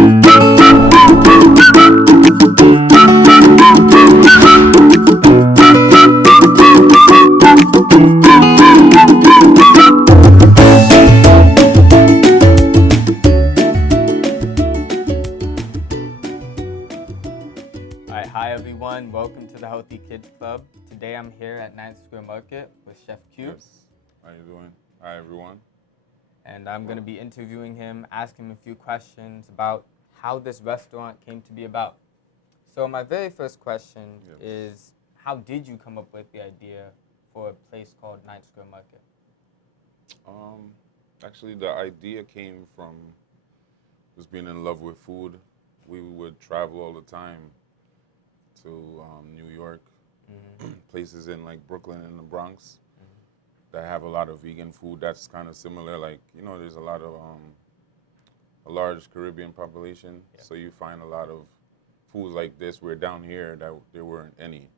Hi everyone, welcome to the Healthy Kids Club. Today I'm here at 9th Square Market with Chef Q. Yes. How you doing? Hi everyone. And I'm going to be interviewing him, asking him a few questions about how this restaurant came to be about. So my very first question is, how did you come up with the idea for a place called 9th Square Market? Actually the idea came from just being in love with food. We would travel all the time to New York, places in like Brooklyn and the Bronx that have a lot of vegan food that's kind of similar. Like, you know, there's a lot of, a large Caribbean population, so you find a lot of foods like this where down here that there weren't any.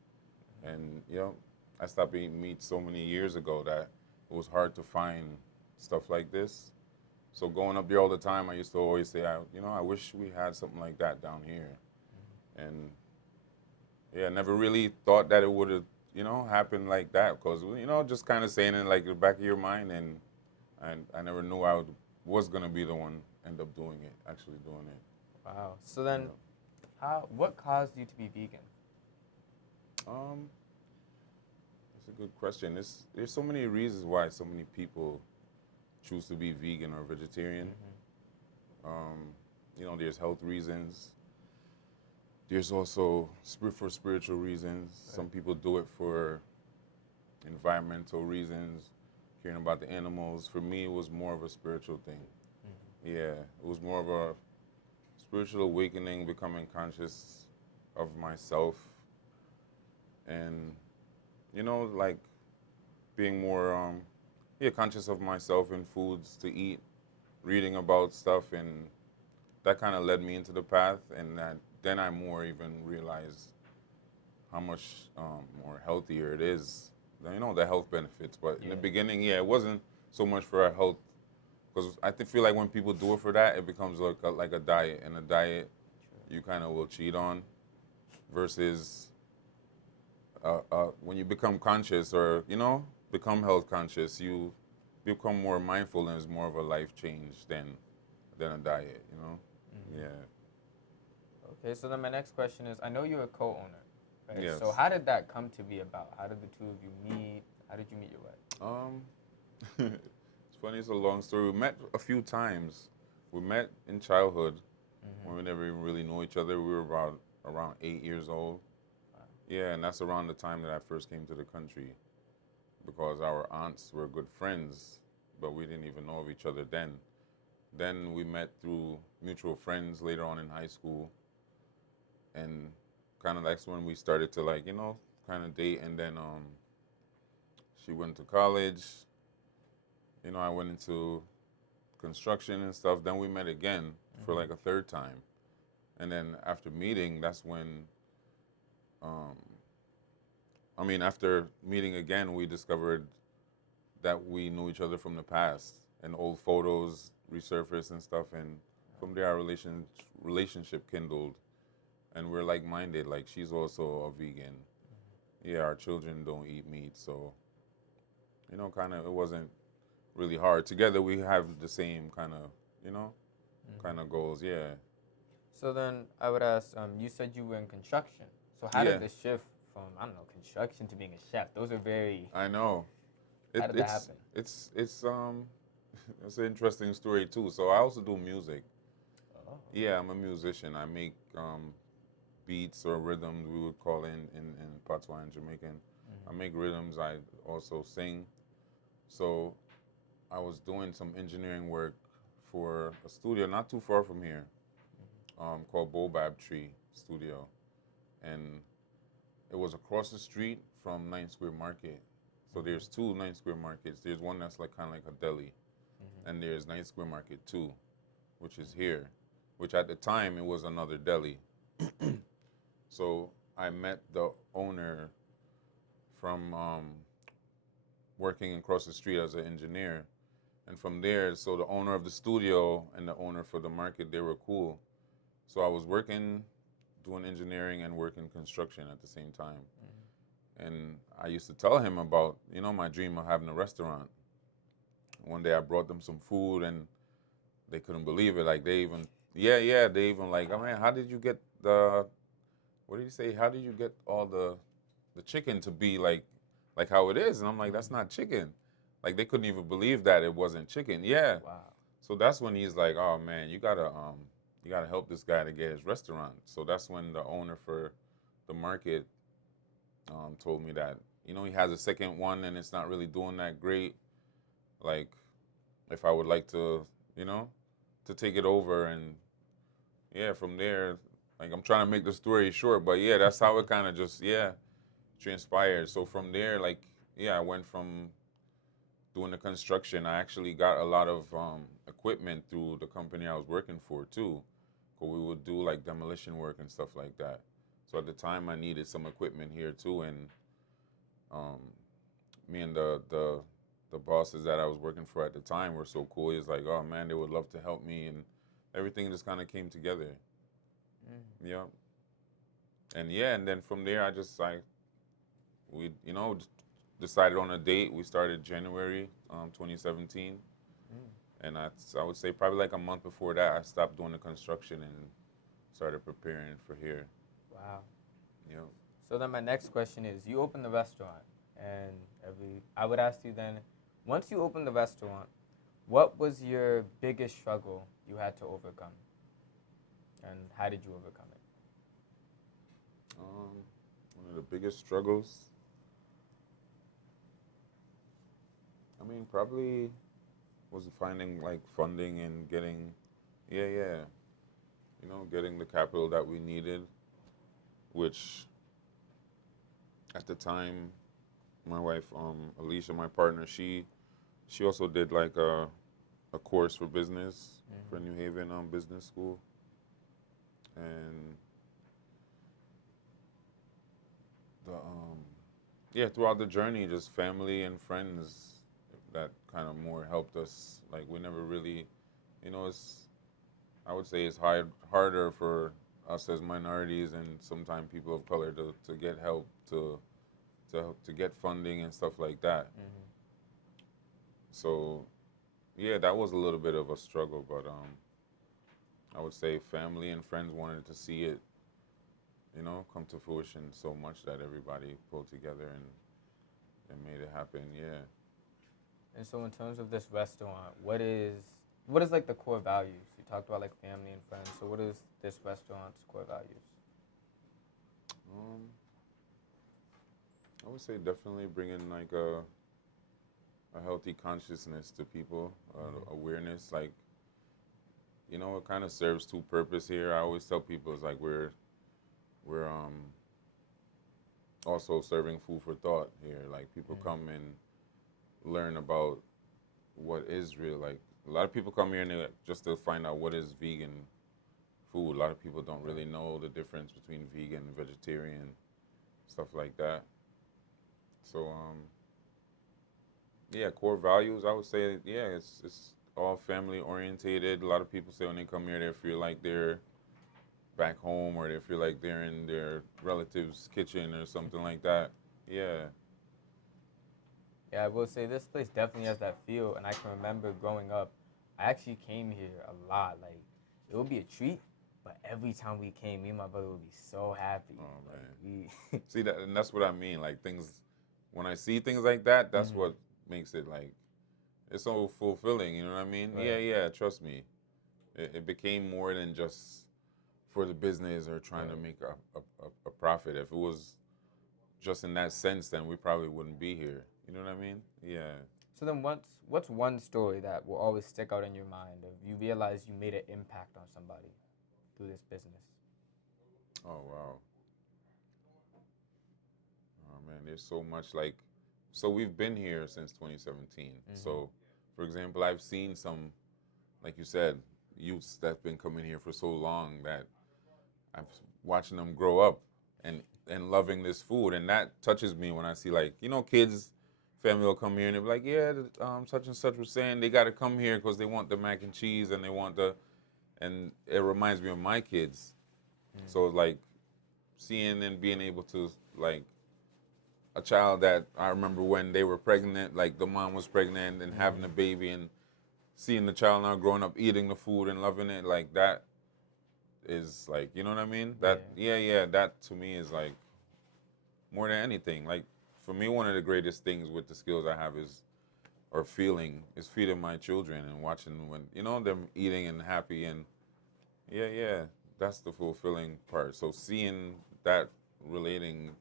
And, you know, I stopped eating meat so many years ago that it was hard to find stuff like this. So going up there all the time, I used to always say, I wish we had something like that down here. And yeah, never really thought that it would have, happened like that, because, just kind of saying it like the back of your mind, and I never knew I was going to be the one end up doing it, actually doing it. Wow. So then, what caused you to be vegan? That's a good question. There's so many reasons why so many people choose to be vegan or vegetarian. There's health reasons. There's also for spiritual reasons. Right. Some people do it for environmental reasons, caring about the animals. For me, it was more of a spiritual thing. Yeah, it was more of a spiritual awakening, becoming conscious of myself, and like being more conscious of myself and foods to eat, reading about stuff, and that kind of led me into the path, and then I more even realized how much more healthier it is. The health benefits. But in the beginning, it wasn't so much for our health, because I feel like when people do it for that, it becomes like a diet, and a diet you kind of will cheat on, versus when you become conscious, or become health conscious, you become more mindful, and it's more of a life change than a diet. Yeah. Okay, so then my next question is, I know you're a co-owner, right? Yes. So how did that come to be about? How did the two of you meet? How did you meet your wife? It's funny, it's a long story. We met a few times. We met in childhood when we never even really knew each other. We were around 8 years old. Wow. Yeah, and that's around the time that I first came to the country, because our aunts were good friends, but we didn't even know of each other then. Then we met through mutual friends later on in high school, and kind of that's when we started to kind of date. And then she went to college, I went into construction and stuff. Then we met again for like a third time, and then after meeting, that's when after meeting again, we discovered that we knew each other from the past, and old photos resurfaced and stuff, and from there our relationship kindled, and we're like-minded. Like, she's also a vegan. Yeah, our children don't eat meat, so kind of it wasn't really hard. Together we have the same kind of goals. Yeah. So then I would ask, you said you were in construction. So how did the shift from, construction to being a chef? Those are very... I know. How did that happen? It's it's an interesting story too. So I also do music. Oh. Yeah, I'm a musician. I make beats or rhythms, we would call in Patois and Jamaican. I make rhythms. I also sing. So I was doing some engineering work for a studio not too far from here, called Bobab Tree Studio, and it was across the street from 9th Square Market. So there's two 9th Square Markets. There's one that's like kind of like a deli, and there's 9th Square Market 2, which is here, which at the time it was another deli. So I met the owner from working across the street as an engineer, and from there, so the owner of the studio and the owner for the market, they were cool. So I was working, doing engineering and working construction at the same time. And I used to tell him about, my dream of having a restaurant. One day I brought them some food and they couldn't believe it. Like they even like, oh man, how did you get what did he say? How did you get all the chicken to be like how it is? And I'm like, that's not chicken. Like they couldn't even believe that it wasn't chicken. Yeah. Wow. So that's when he's like, oh man, you gotta help this guy to get his restaurant. So that's when the owner for the market told me that, he has a second one and it's not really doing that great. Like if I would like to, to take it over. And yeah, from there, like I'm trying to make the story short, but yeah, that's how it kind of just, transpired. So from there, like, I went from doing the construction. I actually got a lot of equipment through the company I was working for too. But we would do like demolition work and stuff like that. So at the time, I needed some equipment here too, and um, me and the bosses that I was working for at the time were so cool. He's like, oh man, they would love to help me, and everything just kind of came together. Yeah, and then from there, we decided on a date. We started January 2017, and I would say probably like a month before that, I stopped doing the construction and started preparing for here. Wow. Yeah. So then my next question is, you open the restaurant, and I would ask you then, once you opened the restaurant, what was your biggest struggle you had to overcome, and how did you overcome it? One of the biggest struggles, I mean, probably was finding like funding and getting, yeah, getting the capital that we needed, which at the time, my wife, Alicia, my partner, she also did like a course for business for New Haven Business School, and throughout the journey, just family and friends that kind of more helped us. Like we never really, it's I would say it's harder for us as minorities and sometimes people of color to get help to get funding and stuff like that. So yeah, that was a little bit of a struggle, but I would say family and friends wanted to see it, come to fruition so much that everybody pulled together and made it happen. Yeah. And so in terms of this restaurant, what is like the core values? You talked about like family and friends. So what is this restaurant's core values? Um, I would say definitely bringing like a healthy consciousness to people, awareness. Like, it kind of serves two purpose here. I always tell people it's like we're also serving food for thought here. Like people come and learn about what is real. Like a lot of people come here and just to find out what is vegan food. A lot of people don't really know the difference between vegan and vegetarian, stuff like that. So core values. I would say it's all family orientated. A lot of people say when they come here they feel like they're back home or they feel like they're in their relative's kitchen or something like that. Yeah. Yeah, I will say this place definitely has that feel, and I can remember growing up, I actually came here a lot. Like, it would be a treat, but every time we came, me and my brother would be so happy. Oh man. Like, See that, and that's what I mean. Like things, when I see things like that, that's what makes it like it's so fulfilling. You know what I mean? Right. Yeah. Trust me, it became more than just for the business or trying to make a profit. If it was just in that sense, then we probably wouldn't be here. You know what I mean? Yeah. So then what's one story that will always stick out in your mind of you realize you made an impact on somebody through this business? Oh wow. Oh man, there's so much like, so we've been here since 2017. So, for example, I've seen some, like you said, youths that's been coming here for so long that I'm watching them grow up and loving this food, and that touches me when I see like kids, family will come here and they'll be like, yeah, such and such was saying they got to come here because they want the mac and cheese and they want the, and it reminds me of my kids. So like seeing and being able to like a child that I remember when they were pregnant, like the mom was pregnant and having a baby, and seeing the child now growing up eating the food and loving it, like that is like, you know what I mean? That yeah, that to me is like more than anything. Like for me, one of the greatest things with the skills I have is or feeling is feeding my children and watching when them eating and happy, and yeah, that's the fulfilling part. So seeing that relating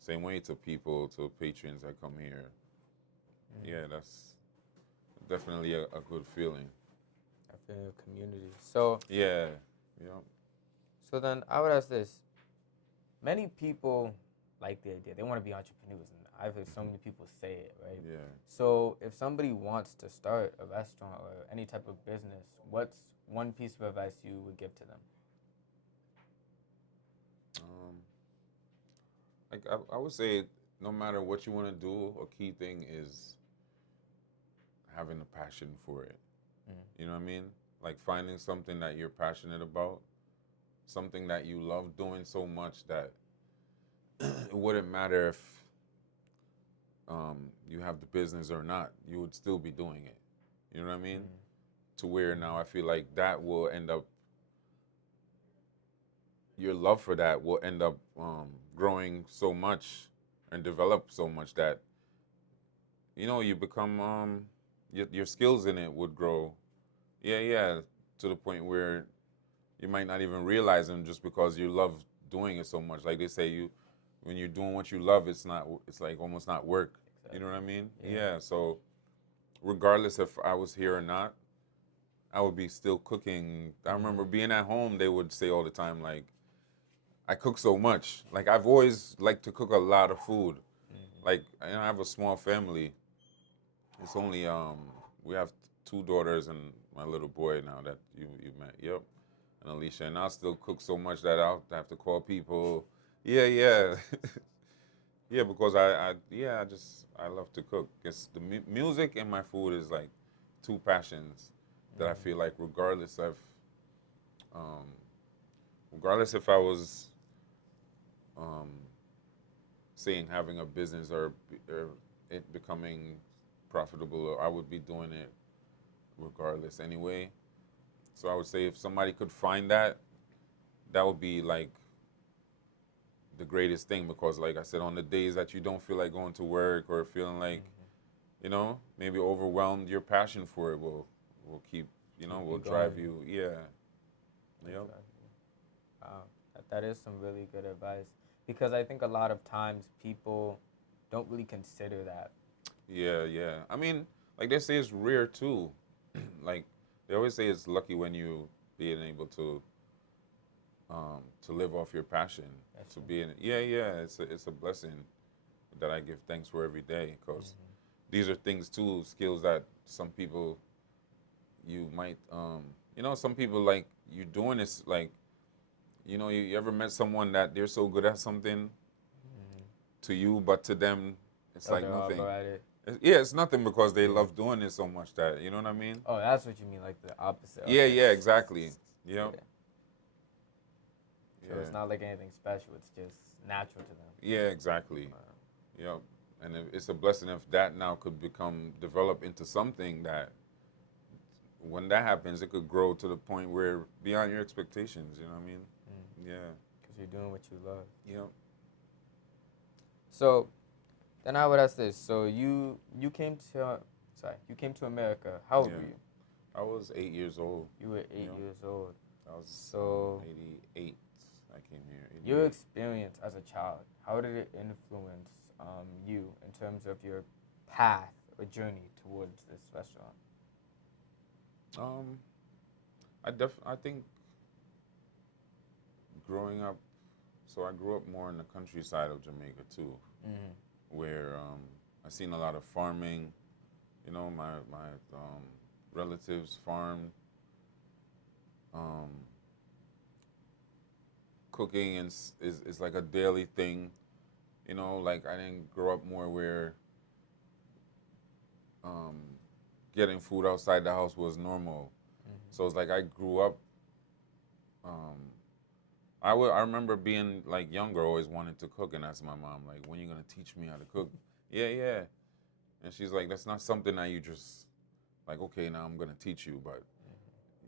same way to people, to patrons that come here, yeah, that's definitely a good feeling. I feel your community. So Yeah. so then I would ask this: many people like the idea; they want to be entrepreneurs, and I've heard so many people say it, right? Yeah. So if somebody wants to start a restaurant or any type of business, what's one piece of advice you would give to them? Like I would say, no matter what you want to do, a key thing is having a passion for it. You know what I mean? Like finding something that you're passionate about, something that you love doing so much that it wouldn't matter if you have the business or not, you would still be doing it. You know what I mean? To where now I feel like that will end up, your love for that will end up growing so much and develop so much that you become your skills in it would grow. Yeah, to the point where you might not even realize them just because you love doing it so much. Like they say, when you're doing what you love, it's like almost not work. Exactly. You know what I mean? Yeah. So regardless if I was here or not, I would be still cooking. I remember being at home, they would say all the time, like, I cook so much. Like I've always liked to cook a lot of food. Like I have a small family. It's only we have two daughters and my little boy now that you met. Yep. And Alicia, and I'll still cook so much that I'll have to call people. Yeah. Yeah, because I love to cook. It's the music and my food is like two passions that I feel like um, regardless if I was um, saying having a business or it becoming profitable, I would be doing it regardless anyway. So I would say if somebody could find that, that would be like the greatest thing, because like I said, on the days that you don't feel like going to work or feeling like, maybe overwhelmed, your passion for it will keep, will drive you. Yeah. Yep. Wow, that is some really good advice, because I think a lot of times people don't really consider that. Yeah. I mean, like they say, it's rare too. Like they always say, it's lucky when you being able to live off your passion. That's To true. be in it. Yeah. It's a blessing that I give thanks for every day, because these are things too, skills that some people you might some people like you doing this like you ever met someone that they're so good at something to you, but to them it's Oh, like they're nothing. horrible at it. Yeah, it's nothing because they Yeah. love doing it so much that you know what I mean. Oh, that's what you mean, like the opposite. Yeah, Okay. exactly. Yeah. Yep. So it's not like anything special. It's just natural to them. Yeah, exactly. Yep. And it's a blessing if that now could develop into something that when that happens, it could grow to the point where beyond your expectations. You know what I mean? Yeah. Because you're doing what you love. Yep. So then I would ask this. So you came to America. How old Yeah. were you? I was 8 years old. You were 8 years old. I was So 88. I came here. your 88. experience as a child, how did it influence you in terms of your path or journey towards this restaurant? Um, I think growing up, so I grew up more in the countryside of Jamaica too, where I seen a lot of farming. My relatives farmed. Um, Cooking is like a daily thing. Like I didn't grow up more where um, getting food outside the house was normal. So it's like I grew up I remember being like younger, always wanted to cook, and asked my mom like, "When are you gonna teach me how to cook?" Yeah, yeah. And she's like, "That's not something that you just like. Okay, now I'm gonna teach you, but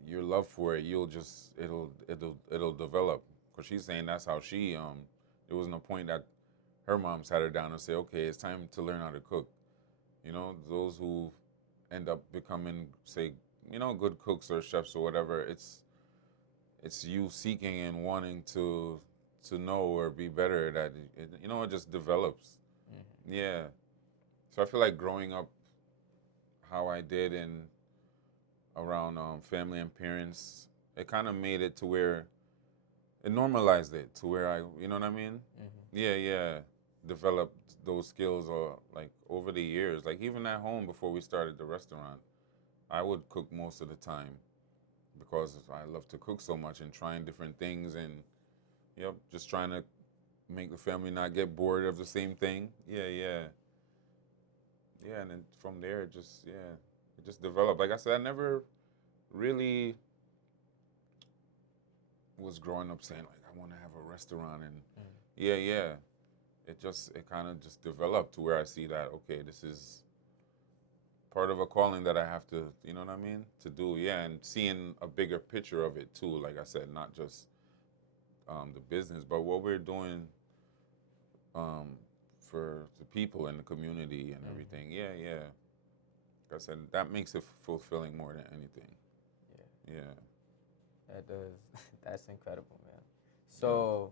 your love for it, it'll develop." Cause she's saying that's how she There wasn't a point that her mom sat her down and said, "Okay, it's time to learn how to cook." You know, those who end up becoming, say, good cooks or chefs or whatever, it's you seeking and wanting to know or be better that it just develops. Mm-hmm. Yeah. So I feel like growing up how I did and around family and parents, it kind of made it to where it normalized it to where you know what I mean? Mm-hmm. Yeah, yeah. Developed those skills like over the years. Like even at home before we started the restaurant, I would cook most of the time because I love to cook so much and trying different things and yep, just trying to make the family not get bored of the same thing. Yeah, yeah. Yeah, and then from there it just developed. Like I said, I never really was growing up saying like I want to have a restaurant and yeah, yeah. It kind of just developed to where I see that okay, this is part of a calling that I have to, you know what I mean, to do. Yeah, and seeing a bigger picture of it too. Like I said, not just the business, but what we're doing um, for the people in the community and everything. Yeah, yeah. Like I said, that makes it fulfilling more than anything. Yeah, Yeah. that does. That's incredible, man. So,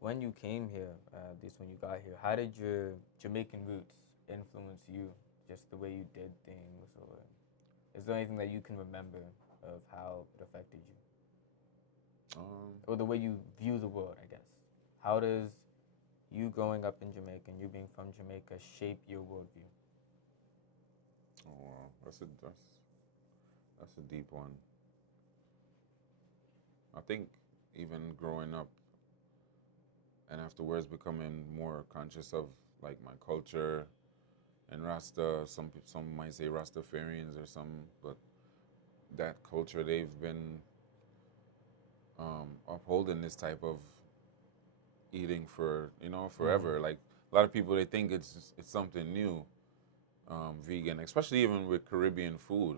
when you came here, at least when you got here, how did your Jamaican roots influence you? Just the way you did things, or is there anything that you can remember of how it affected you, or the way you view the world? I guess. How does you growing up in Jamaica and you being from Jamaica shape your worldview? Oh, wow. That's a deep one. I think even growing up and afterwards becoming more conscious of like my culture and Rasta. Some might say Rastafarians or some, but that culture they've been upholding this type of eating for forever. Like a lot of people, they think it's something new, vegan, especially even with Caribbean food.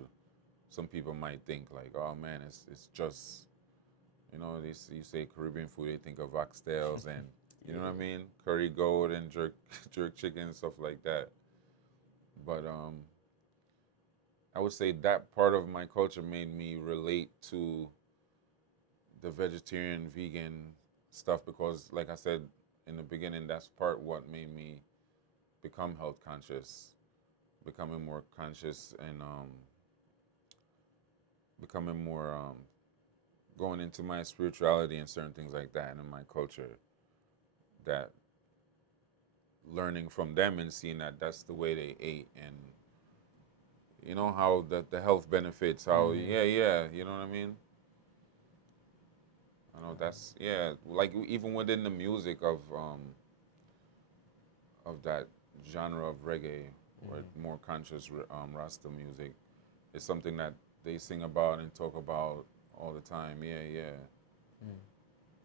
Some people might think like, oh man, it's just you say Caribbean food, they think of oxtails and you know what I mean, curry goat and jerk chicken and stuff like that. But I would say that part of my culture made me relate to the vegetarian, vegan stuff because, like I said in the beginning, that's part what made me become health conscious, becoming more conscious, and becoming more going into my spirituality and certain things like that, and in my culture. That learning from them and seeing that that's the way they ate, and you know how the health benefits, how yeah, yeah, you know what I mean. I know that's yeah, like even within the music of that genre of reggae or more conscious Rasta music is something that they sing about and talk about all the time. Yeah, yeah.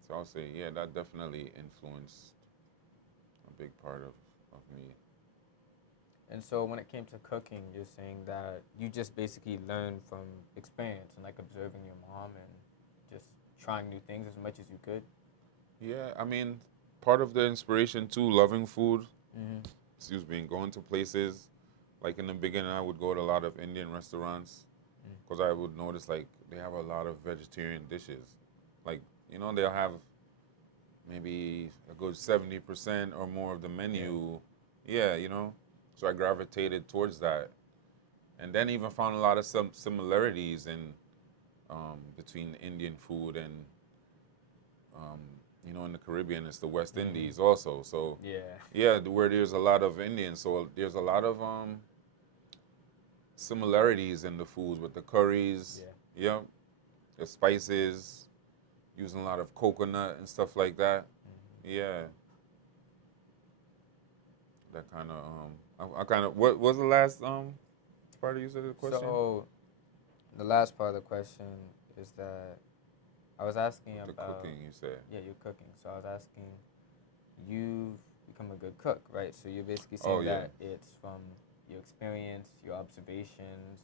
So I'll say yeah, that definitely influenced a big part of me. And so when it came to cooking, you're saying that you just basically learned from experience and like observing your mom and just trying new things as much as you could. Yeah, I mean, part of the inspiration too, loving food, Mm-hmm. excuse me, and going to places. Like in the beginning, I would go to a lot of Indian restaurants because I would notice like they have a lot of vegetarian dishes. Like, they'll have maybe a good 70% or more of the menu. Yeah, So I gravitated towards that. And then even found a lot of some similarities in between Indian food and um, in the Caribbean, it's the West Indies also. So Yeah. yeah, where there's a lot of Indians, so there's a lot of similarities in the foods with the curries. Yeah. Yep, the spices, using a lot of coconut and stuff like that. Yeah, that kind of I kind of what was the last part of you said of the question? So the last part of the question is that I was asking The about cooking, you said. yeah, you're cooking. So I was asking, you've become a good cook, right? So you're basically Oh saying yeah. that it's from your experience, your observations,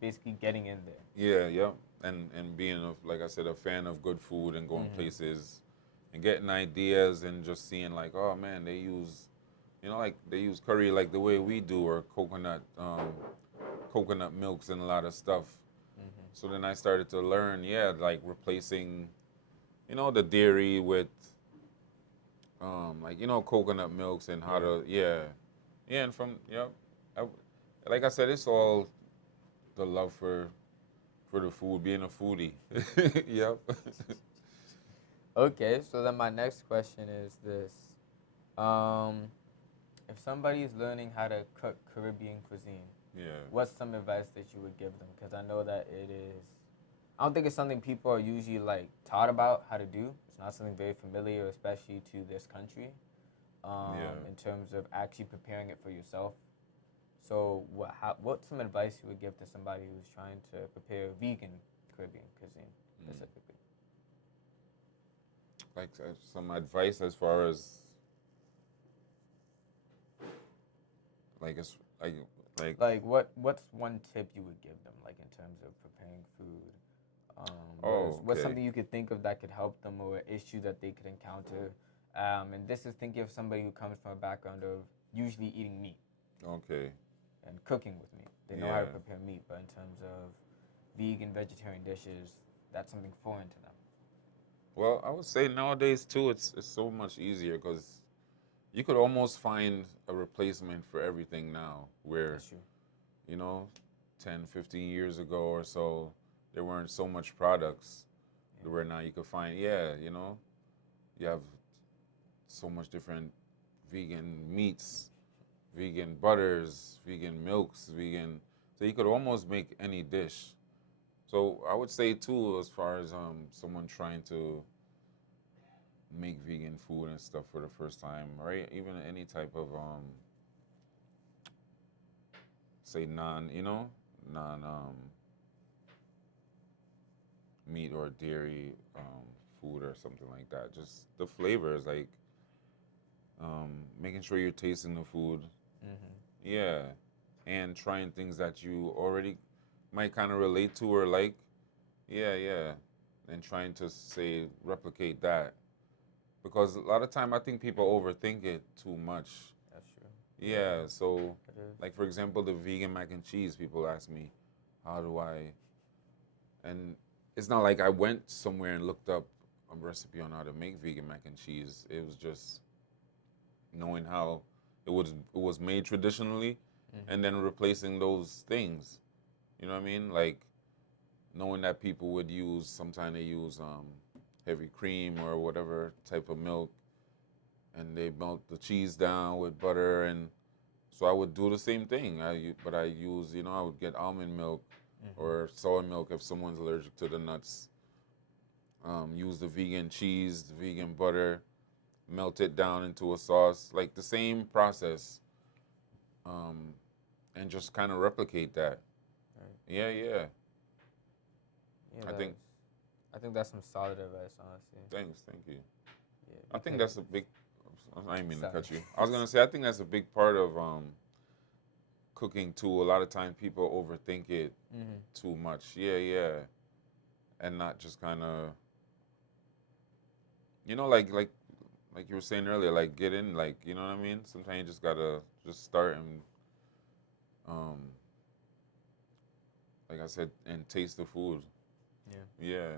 basically getting in there. Yeah, yeah. And being like I said, a fan of good food and going Mm-hmm. places and getting ideas and just seeing like, oh man, they use, like they use curry like the way we do, or coconut milks and a lot of stuff. Mm-hmm. So then I started to learn, yeah, like replacing, the dairy with, like coconut milks and how Yeah. to, yeah, yeah, and from, I, like I said, it's all the love for the food, being a foodie. Yep. Okay, so then my next question is this. Um, if somebody is learning how to cook Caribbean cuisine, Yeah. what's some advice that you would give them? Because I know that it is, I don't think it's something people are usually like taught about how to do. It's not something very familiar, especially to this country, Yeah. in terms of actually preparing it for yourself. So, what's some advice you would give to somebody who's trying to prepare vegan Caribbean cuisine specifically? Like some advice as far as like it's Like, what's one tip you would give them, like in terms of preparing food? oh, What's okay. something you could think of that could help them, or an issue that they could encounter? And this is thinking of somebody who comes from a background of usually eating meat Okay. and cooking with meat. They know how to Yeah. prepare meat, but in terms of vegan, vegetarian dishes, that's something foreign to them. Well, I would say nowadays too, it's so much easier because you could almost find a replacement for everything now. Where That's true. you know, 10, 15 years ago or so, there weren't so much products. Yeah. Where now you could find, yeah, you have so much different vegan meats, vegan butters, vegan milks, vegan. So you could almost make any dish. So I would say too, as far as someone trying to make vegan food and stuff for the first time, right? Even any type of say non meat or dairy food or something like that. Just the flavors, like making sure you're tasting the food. Mm-hmm. Yeah, and trying things that you already might kind of relate to or like. Yeah, yeah, and trying to say replicate that because a lot of time I think people overthink it too much. That's true. Yeah, so It is. like for example, the vegan mac and cheese. People ask me, how do I? And it's not like I went somewhere and looked up a recipe on how to make vegan mac and cheese. It was just knowing how it was made traditionally, Mm-hmm. and then replacing those things. You know what I mean? Like knowing that people would use sometimes they use heavy cream or whatever type of milk, and they melt the cheese down with butter, and so I would do the same thing. But I use I would get almond milk Mm-hmm. or soy milk if someone's allergic to the nuts. Use the vegan cheese, the vegan butter, melt it down into a sauce, like the same process, um, and just kind of replicate that. Right. Yeah, yeah. Yeah, I think. I think that's some solid advice, honestly. Thanks, thank you. Yeah, I think because that's a big. I didn't mean to sorry. cut you. I was gonna say I think that's a big part of cooking too. A lot of times people overthink it Mm-hmm. too much. Yeah, yeah, and not just kind of like you were saying earlier, like get in, like you know what I mean. Sometimes you just gotta just start and um, like I said, and taste the food. Yeah. Yeah.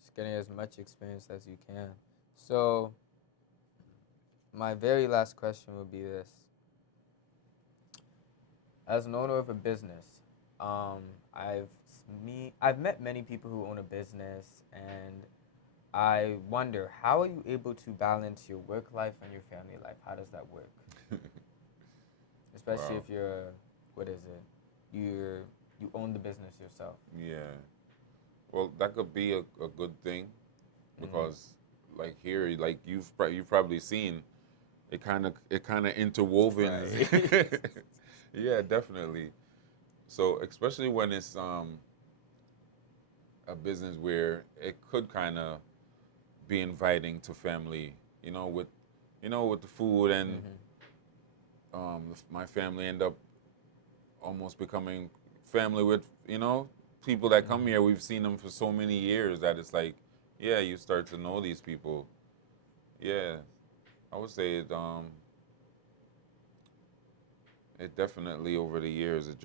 Just getting as much experience as you can. So, my very last question would be this. As an owner of a business, um, I've I've met many people who own a business, and I wonder how are you able to balance your work life and your family life? How does that work? Especially Wow. if you're, what is it? You own the business yourself. Yeah. Well, that could be a good thing Mm-hmm. because, like here, like you've probably seen, it kind of interwoven. Right. Yeah, definitely. So especially when it's a business where it could kind of be inviting to family, with the food, and my family end up almost becoming family with, people that come here. We've seen them for so many years that it's like, yeah, you start to know these people. Yeah, I would say it definitely over the years it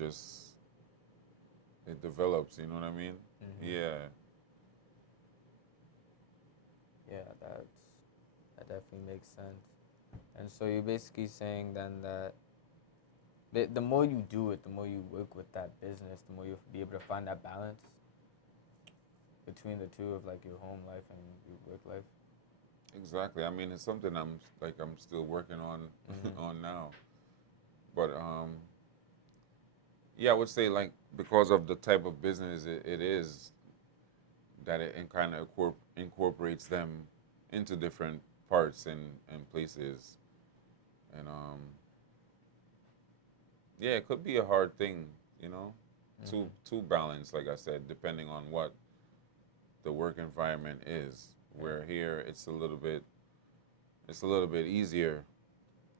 develops. You know what I mean? Yeah. Yeah, that definitely makes sense. And so you're basically saying then that the more you do it, the more you work with that business, the more you'll be able to find that balance between the two of like your home life and your work life. Exactly. I mean, it's something I'm still working on on now. But yeah, I would say like because of the type of business it is, that it kind of incorporates them into different parts and places, and yeah, it could be a hard thing, you know, to balance. Like I said, depending on what the work environment is. Where here it's a little bit easier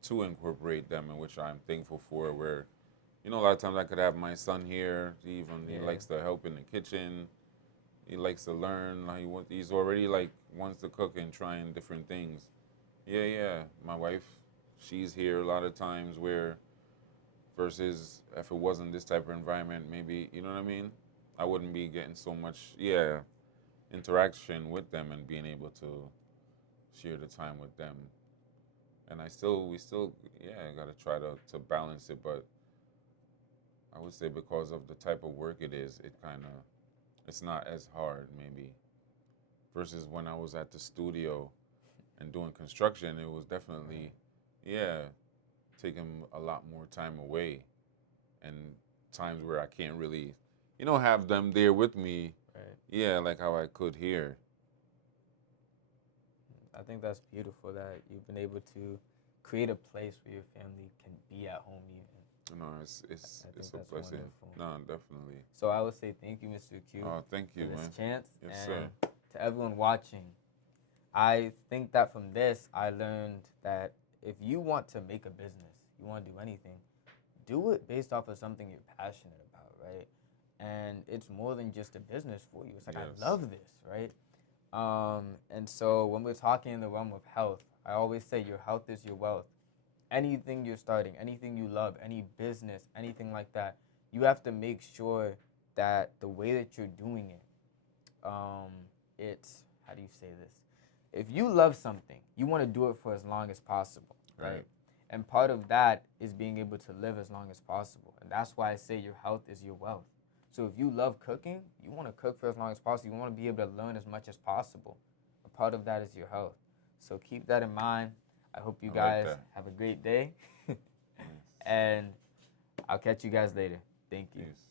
to incorporate them, in which I'm thankful for. Where, a lot of times I could have my son here. He likes to help in the kitchen. He likes to learn. He's already like wants to cook and trying different things. Yeah, yeah. My wife, she's here a lot of times. Where versus if it wasn't this type of environment, maybe, you know what I mean. I wouldn't be getting so much interaction with them and being able to share the time with them. And we still, gotta try to balance it. But I would say because of the type of work it is, it's not as hard maybe. Versus when I was at the studio and doing construction, it was definitely, yeah, taking a lot more time away, and times where I can't really, have them there with me. Right. Yeah, like how I could here. I think that's beautiful that you've been able to create a place where your family can be at home even. No, it's I think it's a that's blessing. wonderful. No, definitely. So I would say thank you, Mr. Q, Oh, thank you, for this man. chance. Yes, And sir. to everyone watching, I think that from this, I learned that if you want to make a business, you want to do anything, do it based off of something you're passionate about, right? And it's more than just a business for you. It's like, Yes. I love this, right? And so when we're talking in the realm of health, I always say your health is your wealth. Anything you're starting, anything you love, any business, anything like that, you have to make sure that the way that you're doing it, it's, how do you say this? If you love something, you want to do it for as long as possible, right? And part of that is being able to live as long as possible. And that's why I say your health is your wealth. So if you love cooking, you want to cook for as long as possible. You want to be able to learn as much as possible. A part of that is your health. So keep that in mind. I hope you guys have a great day. And I'll catch you guys later. Thank you. Peace.